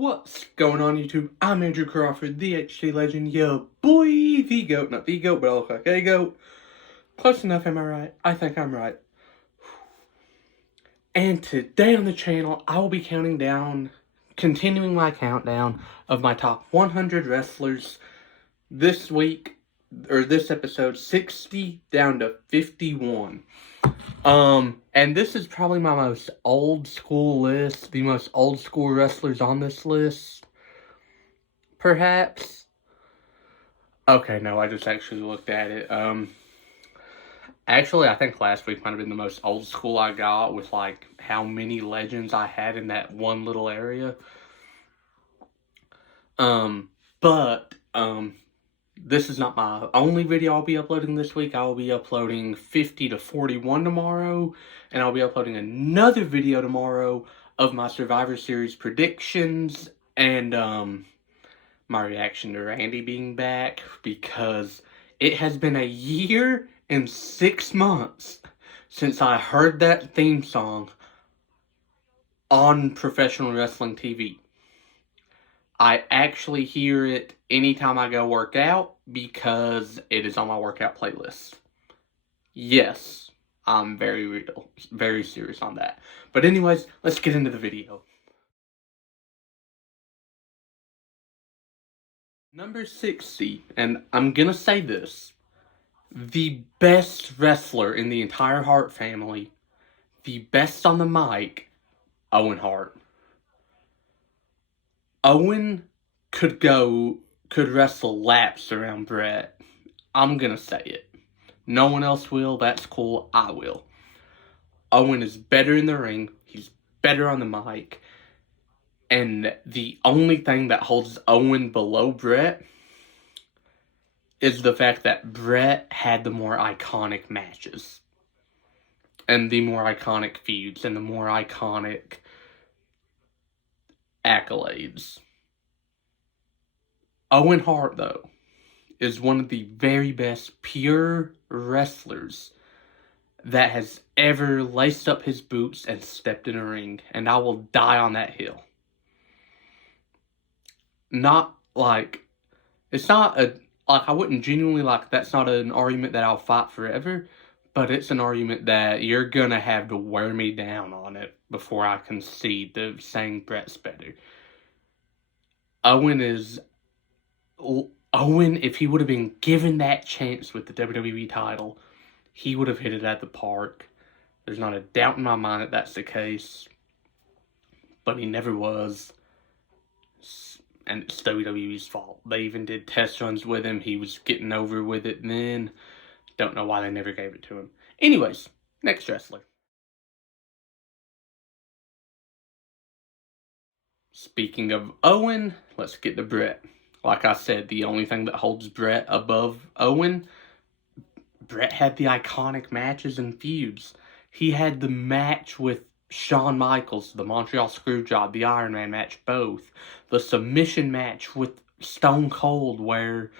What's going on, YouTube? I'm Andrew Crawford, the HD Legend, yo boy, the GOAT. Not the GOAT, but I look like a GOAT. Close enough, am I right? I think I'm right. And today on the channel, I will be continuing my countdown of my top 100 wrestlers this week, or this episode, 60 down to 51. And this is probably my most old school list, the most old school wrestlers on this list, perhaps. Okay, no, I just actually looked at it. Actually, I think last week might have been the most old school I got with, like, how many legends I had in that one little area. This is not my only video I'll be uploading this week. I will be uploading 50 to 41 tomorrow, and I'll be uploading another video tomorrow of my Survivor Series predictions and, my reaction to Randy being back, because it has been a year and 6 months since I heard that theme song on professional wrestling TV. I actually hear it anytime I go work out because it is on my workout playlist. Yes, I'm very serious on that. But anyways, let's get into the video. Number 60, and I'm gonna say this, the best wrestler in the entire Hart family, the best on the mic, Owen Hart. Owen could wrestle laps around Bret. I'm gonna say it. No one else will, that's cool, I will. Owen is better in the ring, he's better on the mic, and the only thing that holds Owen below Bret is the fact that Bret had the more iconic matches, and the more iconic feuds, and the more iconic accolades. Owen Hart, though, is one of the very best pure wrestlers that has ever laced up his boots and stepped in a ring, and I will die on that hill. Not like, it's not a, like, I wouldn't genuinely, like, that's not an argument that I'll fight forever, but it's an argument that you're gonna have to wear me down on it before I concede to saying Bret's better. Owen, if he would have been given that chance with the WWE title, he would have hit it at the park. There's not a doubt in my mind that that's the case. But he never was. And it's WWE's fault. They even did test runs with him. He was getting over with it then. Don't know why they never gave it to him. Anyways, next wrestler. Speaking of Owen, let's get to Bret. Like I said, the only thing that holds Bret above Owen, Bret had the iconic matches and feuds. He had the match with Shawn Michaels, the Montreal Screwjob, the Iron Man match, both. The submission match with Stone Cold, where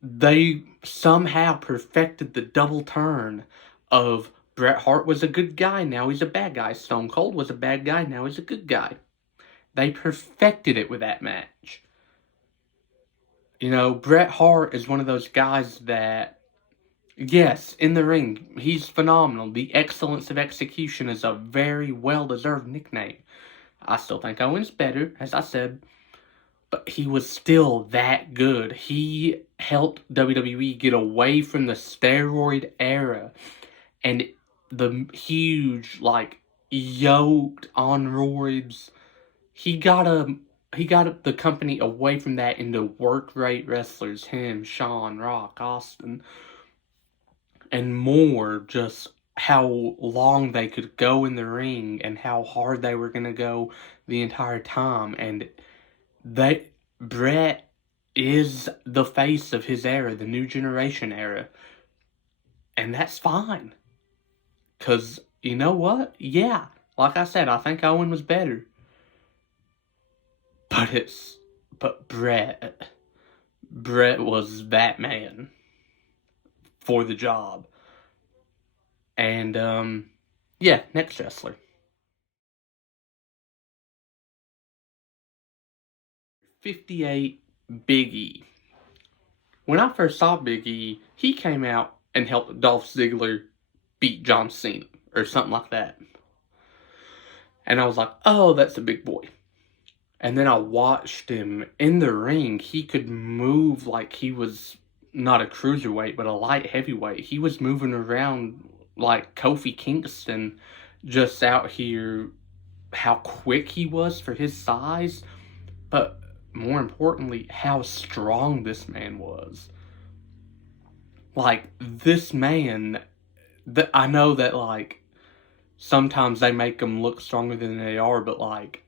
they somehow perfected the double turn of Bret Hart was a good guy, now he's a bad guy. Stone Cold was a bad guy, now he's a good guy. They perfected it with that match. You know, Bret Hart is one of those guys that, yes, in the ring, he's phenomenal. The excellence of execution is a very well-deserved nickname. I still think Owen's better, as I said, but he was still that good. He helped WWE get away from the steroid era and the huge, like, yoked on roids. He got the company away from that into work rate wrestlers, him, Shawn, Rock, Austin, and more, just how long they could go in the ring and how hard they were going to go the entire time. And Bret is the face of his era, the new generation era. And that's fine. Because, you know what? Yeah, like I said, I think Owen was better. But Bret was that man for the job. And, yeah, next wrestler. 58, Big E. When I first saw Big E, he came out and helped Dolph Ziggler beat John Cena or something like that. And I was like, oh, that's a big boy. And then I watched him in the ring. He could move like he was not a cruiserweight, but a light heavyweight. He was moving around like Kofi Kingston, just out here, how quick he was for his size, but more importantly, how strong this man was. Like, this man, I know that, like, sometimes they make them look stronger than they are, but, like,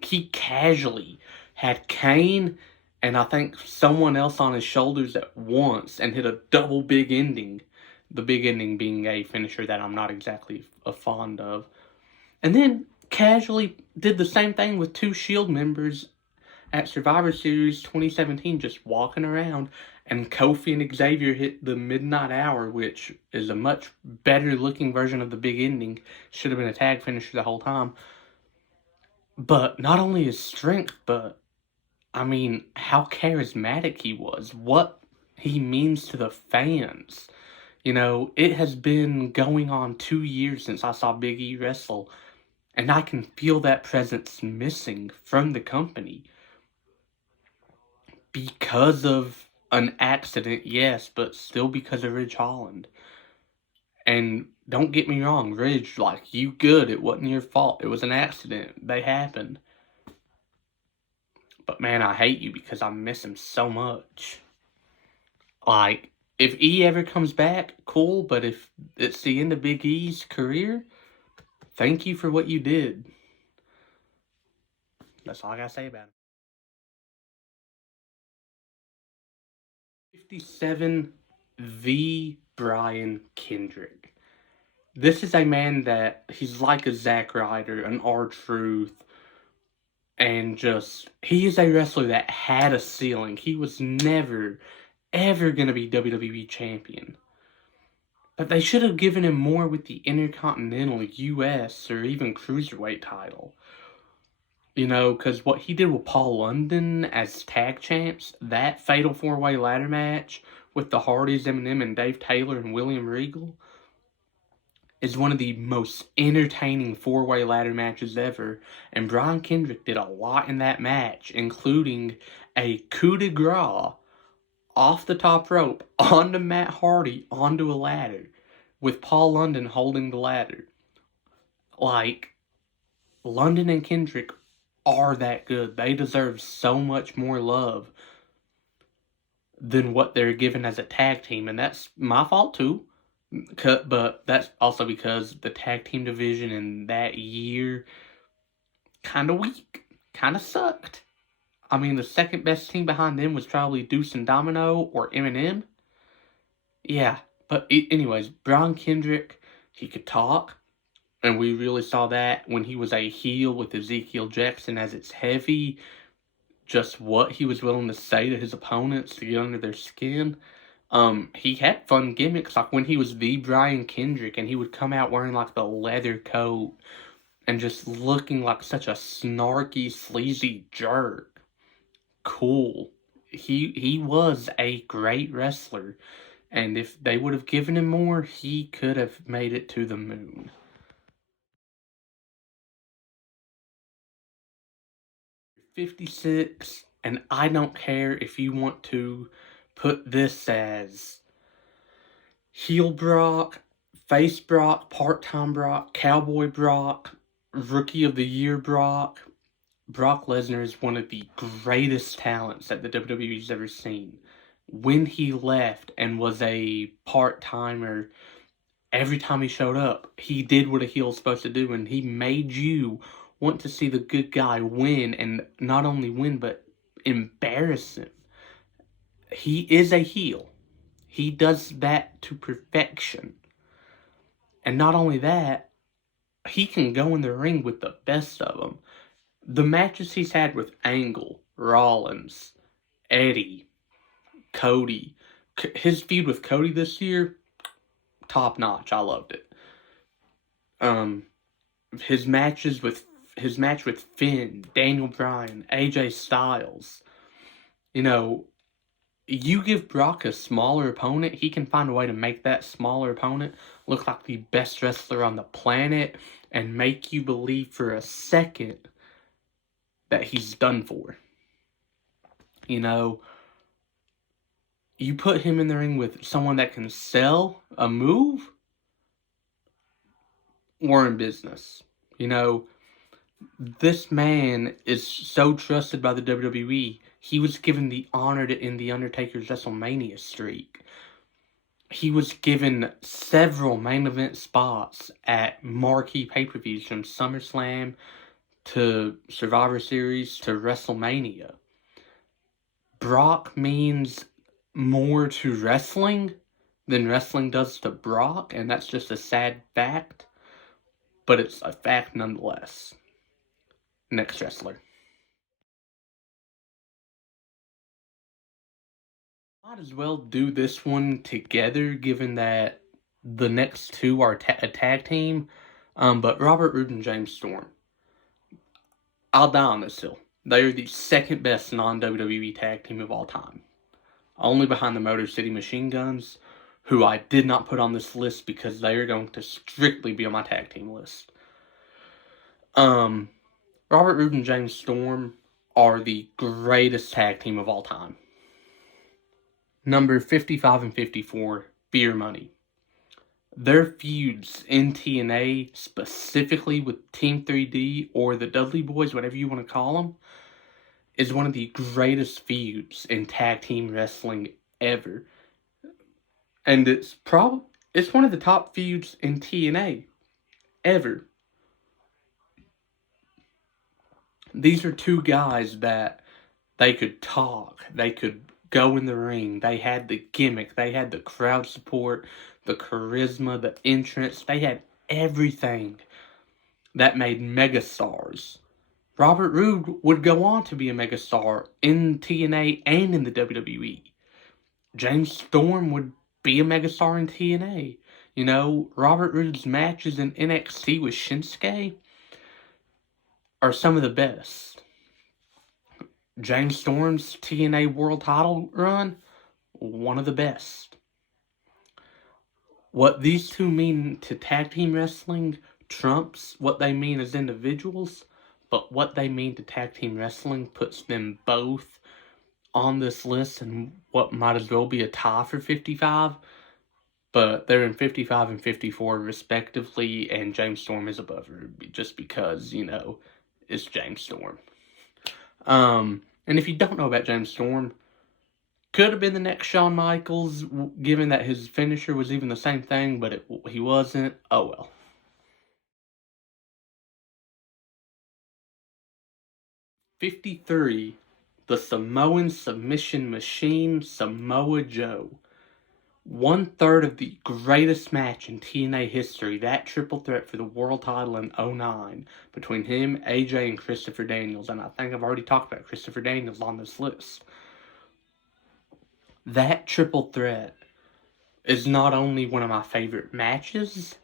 he casually had Kane and I think someone else on his shoulders at once and hit a double big ending. The big ending being a finisher that I'm not exactly fond of. And then casually did the same thing with 2 Shield members at Survivor Series 2017, just walking around. And Kofi and Xavier hit the Midnight Hour, which is a much better looking version of the big ending. Should have been a tag finisher the whole time. But not only his strength, but, I mean, how charismatic he was. What he means to the fans. You know, it has been going on 2 years since I saw Big E wrestle. And I can feel that presence missing from the company. Because of an accident, yes, but still because of Ridge Holland. And don't get me wrong, Ridge, like, you good. It wasn't your fault. It was an accident. They happened. But man, I hate you because I miss him so much. Like, if E ever comes back, cool, but if it's the end of Big E's career, thank you for what you did. That's all I gotta say about him. 57, the Brian Kendrick. This is a man that, he's like a Zack Ryder, an R-Truth, and just, he is a wrestler that had a ceiling. He was never, ever going to be WWE champion. But they should have given him more with the Intercontinental, US, or even Cruiserweight title. You know, because what he did with Paul London as tag champs, that Fatal 4-Way ladder match with the Hardys, Eminem, and Dave Taylor and William Regal, is one of the most entertaining 4-way ladder matches ever. And Brian Kendrick did a lot in that match, including a coup de grace off the top rope onto Matt Hardy onto a ladder with Paul London holding the ladder. Like, London and Kendrick are that good. They deserve so much more love than what they're given as a tag team, and that's my fault too. But that's also because the tag team division in that year kind of weak, kind of sucked. I mean, the second best team behind them was probably Deuce and Domino or Eminem. Yeah, but anyways, Brian Kendrick, he could talk, and we really saw that when he was a heel with Ezekiel Jackson as its heavy. Just what he was willing to say to his opponents to get under their skin. He had fun gimmicks, like when he was the Brian Kendrick, and he would come out wearing like the leather coat and just looking like such a snarky, sleazy jerk. Cool. He was a great wrestler, and if they would have given him more, he could have made it to the moon. 56, and I don't care if you want to put this as heel Brock, face Brock, part-time Brock, cowboy Brock, rookie of the year Brock. Brock Lesnar is one of the greatest talents that the WWE's ever seen. When he left and was a part-timer, every time he showed up, he did what a heel's supposed to do, and he made you want to see the good guy win, and not only win, but embarrass him. He is a heel. He does that to perfection. And not only that, he can go in the ring with the best of them. The matches he's had with Angle, Rollins, Eddie, Cody, his feud with Cody this year, top notch. I loved it. His matches with his match with Finn, Daniel Bryan, AJ Styles. You know, you give Brock a smaller opponent, he can find a way to make that smaller opponent look like the best wrestler on the planet and make you believe for a second that he's done for. You know, you put him in the ring with someone that can sell a move, we're in business. You know, this man is so trusted by the WWE. He was given the honor to end the Undertaker's WrestleMania streak. He was given several main event spots at marquee pay-per-views from SummerSlam to Survivor Series to WrestleMania. Brock means more to wrestling than wrestling does to Brock, and that's just a sad fact, but it's a fact nonetheless. Next wrestler. Might as well do this one together, given that the next two are a tag team. But Robert Roode and James Storm. I'll die on this hill. They are the second best non-WWE tag team of all time. Only behind the Motor City Machine Guns, who I did not put on this list because they are going to strictly be on my tag team list. Robert Roode and James Storm are the greatest tag team of all time. Number 55 and 54, Beer Money. Their feuds in TNA, specifically with Team 3D or the Dudley Boys, whatever you want to call them, is one of the greatest feuds in tag team wrestling ever. And it's one of the top feuds in TNA ever. These are two guys that they could talk, they could go in the ring, they had the gimmick, they had the crowd support, the charisma, the entrance, they had everything that made megastars. Robert Roode would go on to be a megastar in TNA and in the WWE. James Storm would be a megastar in TNA. You know, Robert Roode's matches in NXT with Shinsuke are some of the best. James Storm's TNA World Title run, one of the best. What these two mean to tag team wrestling trumps what they mean as individuals, but what they mean to tag team wrestling puts them both on this list and what might as well be a tie for 55, but they're in 55 and 54 respectively, and James Storm is above her just because, you know, it's James Storm. And if you don't know about James Storm, could have been the next Shawn Michaels, given that his finisher was even the same thing, but he wasn't. Oh well. 53, the Samoan submission machine, Samoa Joe. 1/3 of the greatest match in TNA history, that triple threat for the world title in 2009 between him, AJ, and Christopher Daniels. And I think I've already talked about Christopher Daniels on this list. That triple threat is not only one of my favorite matches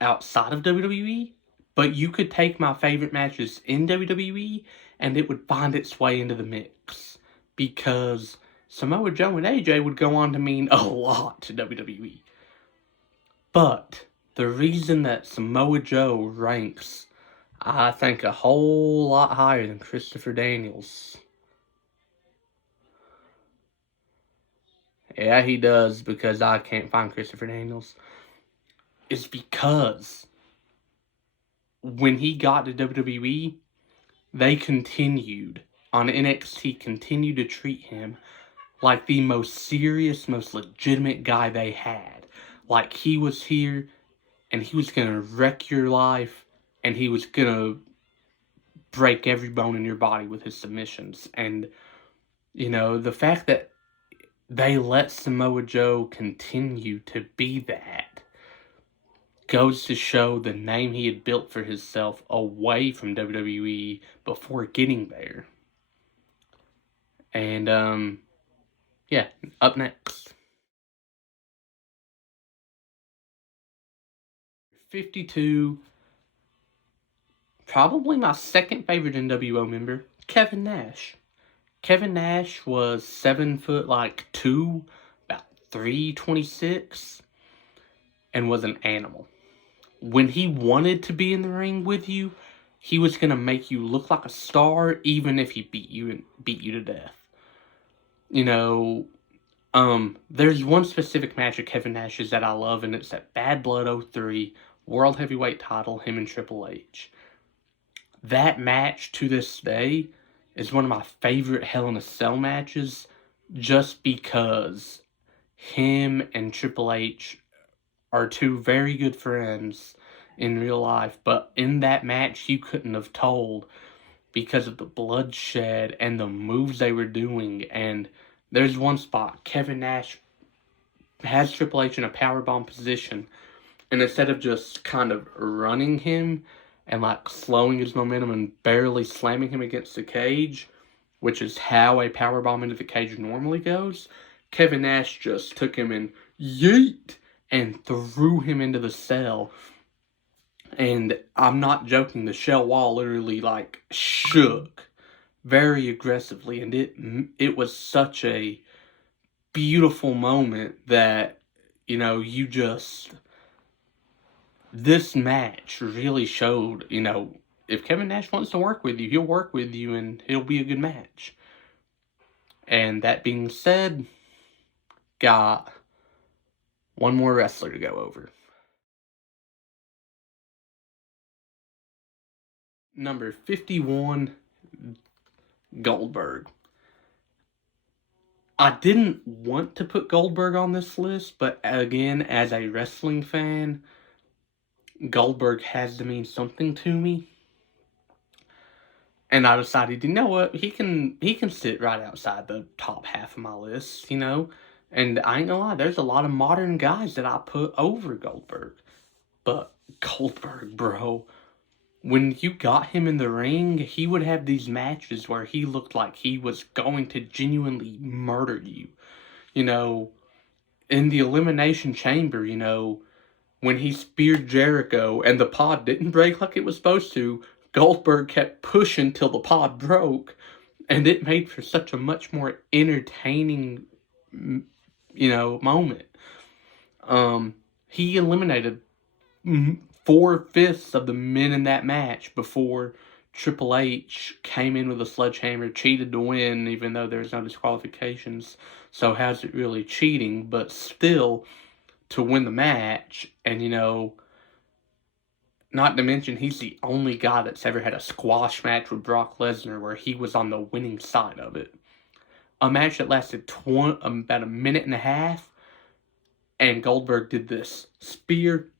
outside of WWE, but you could take my favorite matches in WWE and it would find its way into the mix. Because Samoa Joe and AJ would go on to mean a lot to WWE. But the reason that Samoa Joe ranks, I think, a whole lot higher than Christopher Daniels. Yeah, he does, because I can't find Christopher Daniels. Is because when he got to WWE, they continued on NXT, continued to treat him like the most serious, most legitimate guy they had. Like he was here and he was going to wreck your life and he was going to break every bone in your body with his submissions. And, you know, the fact that they let Samoa Joe continue to be that goes to show the name he had built for himself away from WWE before getting there. And, yeah, up next. 52, probably my second favorite NWO member, Kevin Nash. Kevin Nash was 7'2", about 326, and was an animal. When he wanted to be in the ring with you, he was gonna make you look like a star, even if he beat you to death. You know, there's one specific match of Kevin Nash's that I love, and it's that Bad Blood 03 World Heavyweight title, him and Triple H. That match, to this day, is one of my favorite Hell in a Cell matches, just because him and Triple H are two very good friends in real life, but in that match, you couldn't have told because of the bloodshed and the moves they were doing. And there's one spot, Kevin Nash has Triple H in a powerbomb position, and instead of just kind of running him and like slowing his momentum and barely slamming him against the cage, which is how a powerbomb into the cage normally goes, Kevin Nash just took him and yeet and threw him into the cell. And I'm not joking, the cell wall literally like shook very aggressively, and it was such a beautiful moment that, you know, this match really showed, you know, if Kevin Nash wants to work with you, he'll work with you and it'll be a good match. And that being said, got one more wrestler to go over. Number 51, Goldberg. I didn't want to put Goldberg on this list, but again, as a wrestling fan, Goldberg has to mean something to me. And I decided, you know what, he can sit right outside the top half of my list, you know? And I ain't gonna lie, there's a lot of modern guys that I put over Goldberg. But Goldberg, bro, when you got him in the ring, he would have these matches where he looked like he was going to genuinely murder you. You know, in the Elimination Chamber, you know, when he speared Jericho and the pod didn't break like it was supposed to, Goldberg kept pushing till the pod broke, and it made for such a much more entertaining, you know, moment. He eliminated 4/5 of the men in that match before Triple H came in with a sledgehammer, cheated to win, even though there's no disqualifications. So how's it really cheating? But still, to win the match, and you know, not to mention he's the only guy that's ever had a squash match with Brock Lesnar where he was on the winning side of it. A match that lasted about a minute and a half, and Goldberg did this spear,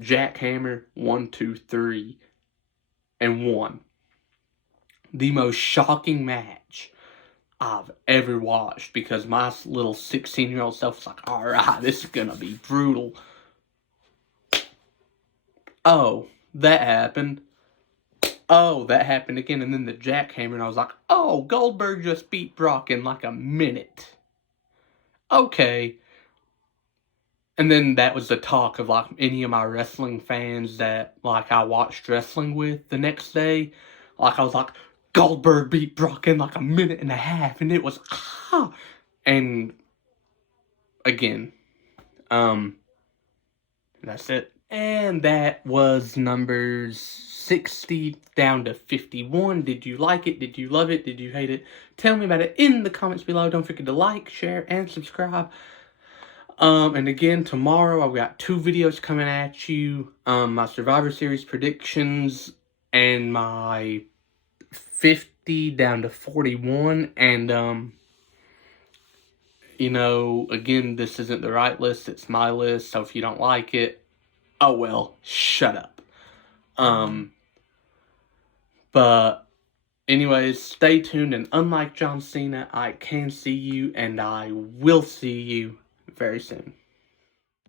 jackhammer, 1, 2, 3, and won. The most shocking match I've ever watched, because my little 16-year-old self was like, alright, this is gonna be brutal. Oh, that happened. Oh, that happened again, and then the jackhammer, and I was like, oh, Goldberg just beat Brock in like a minute. Okay. And then that was the talk of like any of my wrestling fans that like I watched wrestling with the next day. Like I was like, Goldberg beat Brock in like a minute and a half, and it was and again, that's it. And that was numbers 60 down to 51. Did you like it? Did you love it? Did you hate it? Tell me about it in the comments below. Don't forget to like, share, and subscribe. And again, tomorrow I've got 2 videos coming at you. My Survivor Series predictions and my 50 down to 41. And, you know, again, this isn't the right list. It's my list. So if you don't like it, oh well, shut up. But anyways, stay tuned, and unlike John Cena, I can see you, and I will see you very soon.